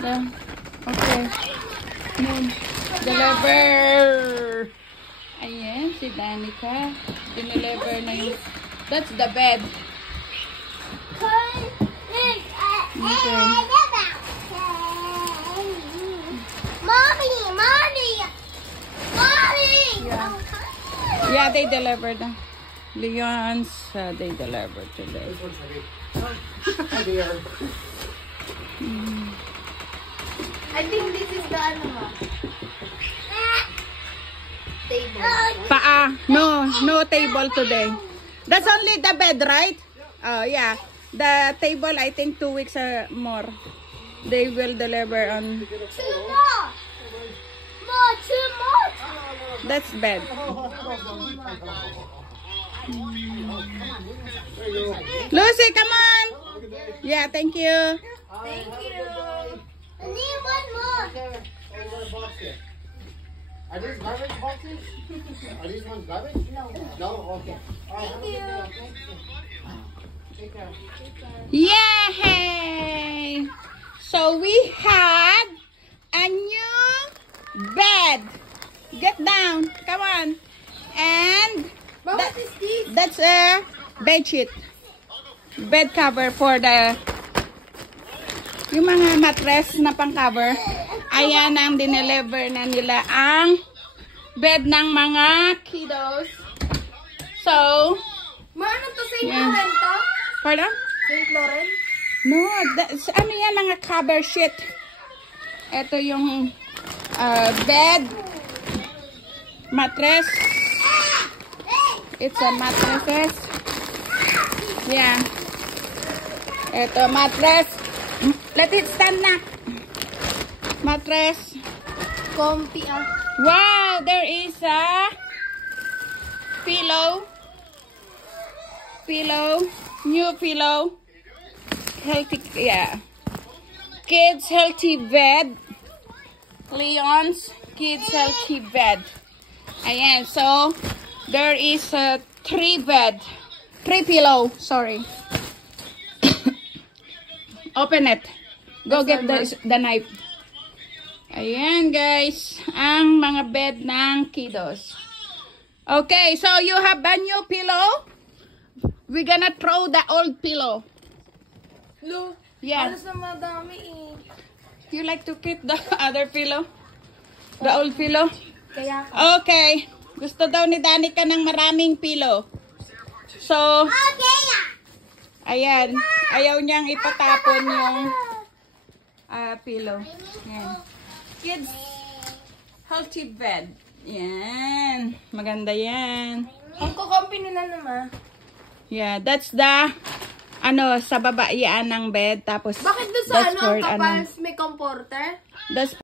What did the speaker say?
Okay. Deliver. Ayan, si Danica. Dineliver na yung... That's the bed. Okay. Yeah, they delivered. Leon's, they delivered today. I think this is the table. No table today. That's only the bed, right? Oh, yeah. The table, I think 2 weeks or more. They will deliver on... 2 more! More, 2 more! That's bed. Lucy, come on! Yeah, thank you. Thank you. I need 1 more. Are these garbage boxes? Are these ones garbage? No. No? Okay. Thank you. Take care. Yay! So we had a new bed. Get down. Come on. And But what is this? that's a bed sheet. Bed cover for the yung mga mattress na pang-cover. Ayan ang dineliver na nila ang bed ng mga kiddos. So, Ano to? St. Yeah. Laurent to? pardon? St. Laurent? No, ano yan, mga cover sheet. Ito yung bed, mattress. It's a mattresses. Yeah. Ito, mattress. Let it stand na. Mattress. Comfy Wow, there is a pillow. New pillow. Healthy, yeah. Kids healthy bed. Leon's kids healthy bed. Ayan, so there is a 3 pillow, sorry. Open it. Go get the knife. Ayan guys, ang mga bed ng kiddos. Okay, so you have a new pillow. We're gonna throw the old pillow. Look. Yeah. Alas na madami eh. You like to keep the other pillow? The old pillow? Kaya Okay. Gusto daw ni Danica ng maraming pillow. So, ayan. Ayaw niyang ipatapon yung pillow. Ayan. Kids healthy bed. Yan. Maganda yan. ang kukompi nila naman. Yeah, that's the sa baba yan ng bed. Tapos, Bakit doon sa that's for, kapal may comforter? that's